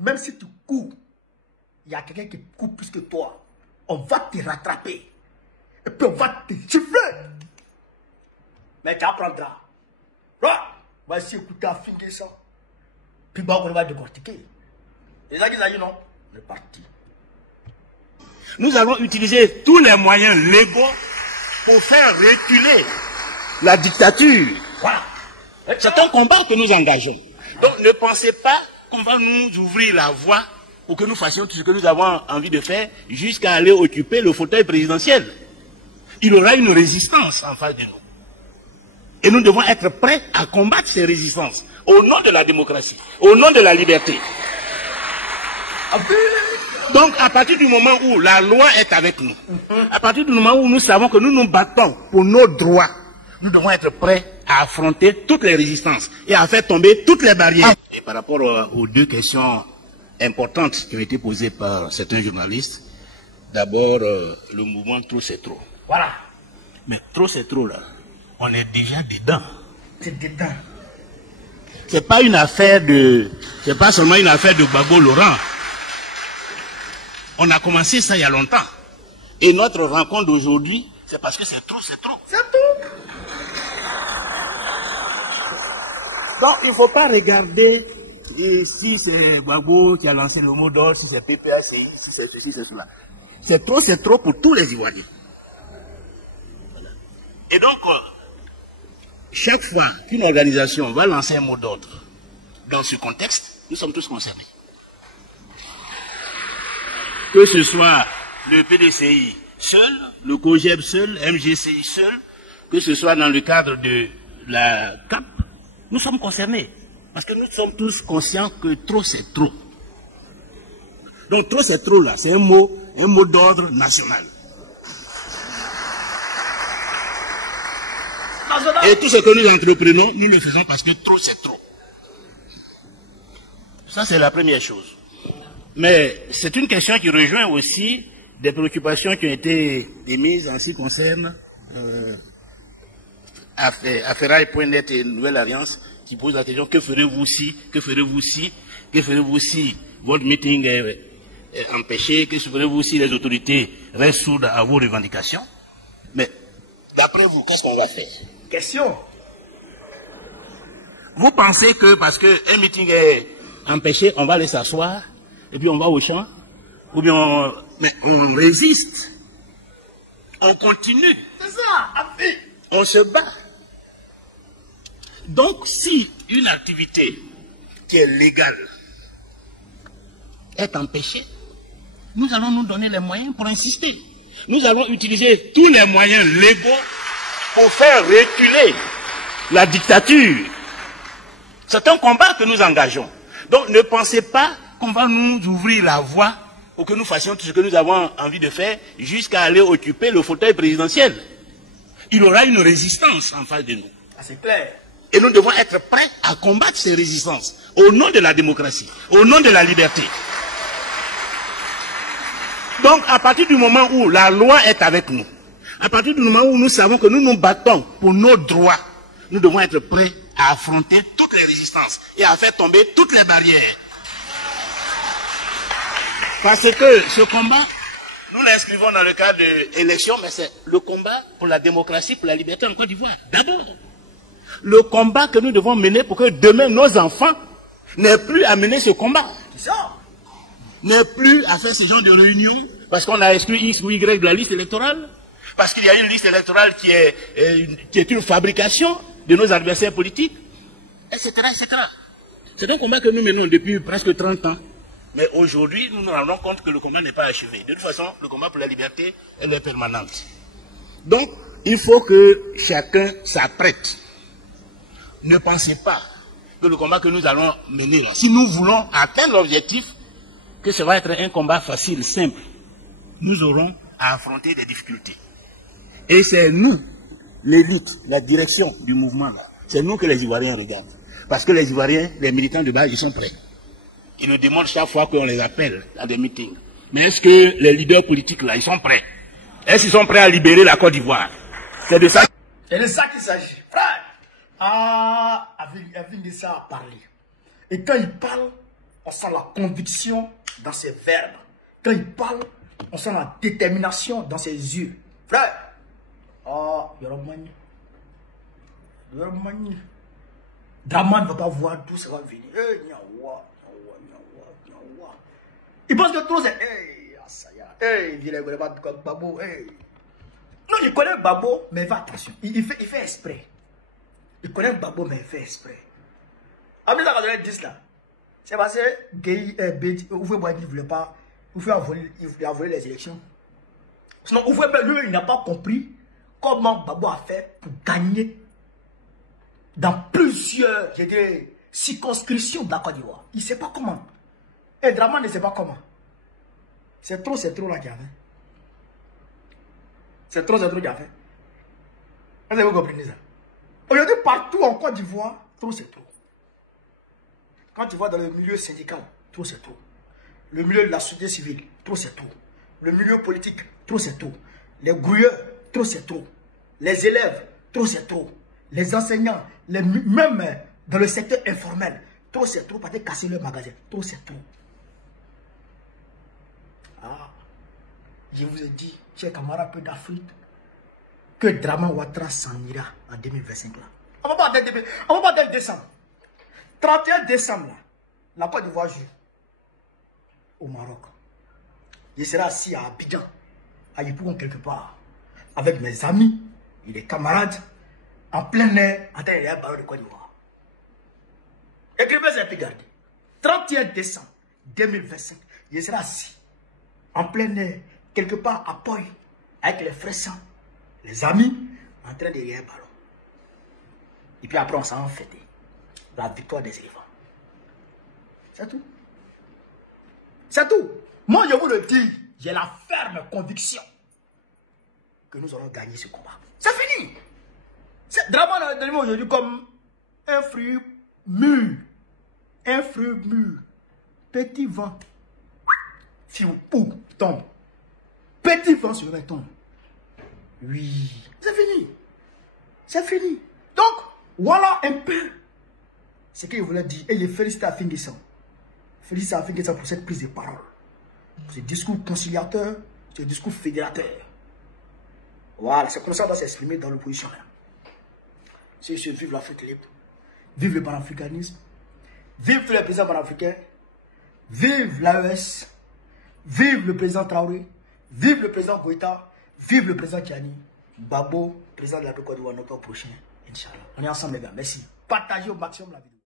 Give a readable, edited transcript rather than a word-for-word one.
même si tu cours, il y a quelqu'un qui court plus que toi. On va te rattraper. Et puis on va te gifler. Mais tu apprendras. Voici écouter à fin de ça. Puis bon, on va décortiquer. Et ça qui s'agit, non? On est parti. Nous allons utiliser tous les moyens légaux pour faire reculer la dictature. Voilà. C'est un combat que nous engageons. Donc ne pensez pas qu'on va nous ouvrir la voie pour que nous fassions tout ce que nous avons envie de faire jusqu'à aller occuper le fauteuil présidentiel. Il y aura une résistance en face de nous. Et nous devons être prêts à combattre ces résistances au nom de la démocratie, au nom de la liberté. Donc, à partir du moment où la loi est avec nous, à partir du moment où nous savons que nous nous battons pour nos droits, nous devons être prêts à affronter toutes les résistances et à faire tomber toutes les barrières. Et par rapport aux deux questions importantes qui ont été posées par certains journalistes, d'abord, le mouvement trop c'est trop. Voilà. Mais trop c'est trop là, on est déjà dedans. C'est dedans. C'est pas une affaire de, c'est pas seulement une affaire de Gbagbo Laurent. On a commencé ça il y a longtemps. Et notre rencontre d'aujourd'hui, c'est parce que c'est trop, c'est trop. C'est tout. Donc, il ne faut pas regarder si c'est Gbagbo qui a lancé le mot d'ordre, si c'est PPACI, si c'est ceci, c'est cela. C'est trop pour tous les Ivoiriens. Voilà. Et donc, chaque fois qu'une organisation va lancer un mot d'ordre dans ce contexte, nous sommes tous concernés. Que ce soit le PDCI seul, le COGEB seul, MGCI seul, que ce soit dans le cadre de la CAP, nous sommes concernés. Parce que nous sommes tous conscients que trop c'est trop. Donc trop c'est trop là, c'est un mot d'ordre national. Et tout ce que nous entreprenons, nous le faisons parce que trop c'est trop. Ça c'est la première chose. Mais c'est une question qui rejoint aussi des préoccupations qui ont été émises en ce qui concerne Affairail.net et Nouvelle Alliance, qui pose la question: que ferez-vous si, que ferez-vous si, que ferez-vous si votre meeting est empêché, que ferez-vous si les autorités restent sourdes à vos revendications? Mais d'après vous, qu'est-ce qu'on va faire? Question. Vous pensez que parce qu'un meeting est empêché, on va aller s'asseoir et puis on va au champ? Ou bien mais on résiste, on continue, C'est ça, on se bat. Donc si une activité qui est légale est empêchée, nous allons nous donner les moyens pour insister. Nous allons utiliser tous les moyens légaux pour faire reculer la dictature. C'est un combat que nous engageons. Donc ne pensez pas qu'on va nous ouvrir la voie pour que nous fassions tout ce que nous avons envie de faire jusqu'à aller occuper le fauteuil présidentiel. Il y aura une résistance en face de nous. Ah, c'est clair. Et nous devons être prêts à combattre ces résistances au nom de la démocratie, au nom de la liberté. Donc, à partir du moment où la loi est avec nous, à partir du moment où nous savons que nous nous battons pour nos droits, nous devons être prêts à affronter toutes les résistances et à faire tomber toutes les barrières. Parce que ce combat, nous l'inscrivons dans le cadre de l'élection, mais c'est le combat pour la démocratie, pour la liberté en Côte d'Ivoire. D'abord, le combat que nous devons mener pour que demain nos enfants n'aient plus à mener ce combat. C'est ça. N'aient plus à faire ce genre de réunion parce qu'on a exclu X ou Y de la liste électorale, parce qu'il y a une liste électorale qui est une fabrication de nos adversaires politiques, etc., etc. C'est un combat que nous menons depuis presque 30 ans. Mais aujourd'hui, nous nous rendons compte que le combat n'est pas achevé. De toute façon, le combat pour la liberté, elle est permanente. Donc, il faut que chacun s'apprête. Ne pensez pas que le combat que nous allons mener là, si nous voulons atteindre l'objectif, que ça va être un combat facile, simple. Nous aurons à affronter des difficultés. Et c'est nous, l'élite, la direction du mouvement là, c'est nous que les Ivoiriens regardent. Parce que les Ivoiriens, les militants de base, ils sont prêts. Ils nous demandent chaque fois qu'on les appelle à des meetings. Mais est-ce que les leaders politiques là, ils sont prêts? Est-ce qu'ils sont prêts à libérer la Côte d'Ivoire? C'est de ça. C'est de ça qu'il s'agit. Frère, avec de ça à parler. Et quand il parle, On sent la conviction dans ses verbes. Quand il parle, on sent la détermination dans ses yeux. Frère, oh, Yoromani. Draman ne va pas voir d'où ça va venir. Hey, nyawa. Il pense que trop c'est... Hey, Asaya. Hey, il ne pas Babo. Hey. Non, il connaît Babo, mais fais attention. Il fait exprès. Il connaît Babo, mais il fait exprès. Après ça, quand on a 10 là, c'est parce que Gueye, Bédi, Oufoué Boadi ne voulait pas. Oufoué a volé les élections. Sinon, Oufoué, lui, il n'a pas compris comment Babo a fait pour gagner dans plusieurs, je dirais, circonscriptions de la Côte d'Ivoire. Il ne sait pas comment. Et Draman ne sait pas comment. C'est trop là qu'il y a fait. C'est trop qu'il y a fait. Est-ce que vous comprenez ça? Aujourd'hui, partout en Côte d'Ivoire, trop c'est trop. Quand tu vois dans le milieu syndical, trop c'est trop. Le milieu de la société civile, trop c'est trop. Le milieu politique, trop c'est trop. Les grouilleurs, trop c'est trop. Les élèves, trop c'est trop. Les enseignants, même dans le secteur informel, trop c'est trop, parce que casser leur magasin, trop c'est trop. Ah, je vous ai dit, chers camarades peu d'Afrique, que Draman Ouattara s'en ira en 2025 là. On va pas attendre décembre. 31 décembre là, la Côte d'Ivoire joue au Maroc. Je serai assis à Abidjan, à Yopougon quelque part, avec mes amis et des camarades, en plein air, en train de regarder le ballon de Côte d'Ivoire. Écrivez ça et puis gardez. 31 décembre 2025, je serai assis, en plein air, quelque part à Poy, avec les frères sang, les amis, en train de regarder le ballon. Et puis après, on s'en fêter la victoire des éléphants. C'est tout. C'est tout. Moi, je vous le dis, j'ai la ferme conviction que nous allons gagner ce combat. C'est fini. Draman a donné aujourd'hui comme un fruit mûr. Un fruit mûr. Petit vent. Fiou, tombe. Petit vent sur le tombe. Oui. C'est fini. C'est fini. Donc, voilà un peu ce qu'il voulait dire. Et je félicite à Finguessan. Félicite à Finguessan pour cette prise de parole. Ce discours conciliateur, ce discours fédérateur. Voilà, c'est comme ça qu'on doit s'exprimer dans l'opposition. C'est vive l'Afrique libre, vive le panafricanisme, vive tous les présidents panafricains, vive l'AES, vive le président Traoré, vive le président Goïta, vive le président Kiani, Babo, président de la Côte d'Ivoire, notre prochain, Inch'Allah. On est ensemble les gars, merci. Partagez au maximum la vidéo.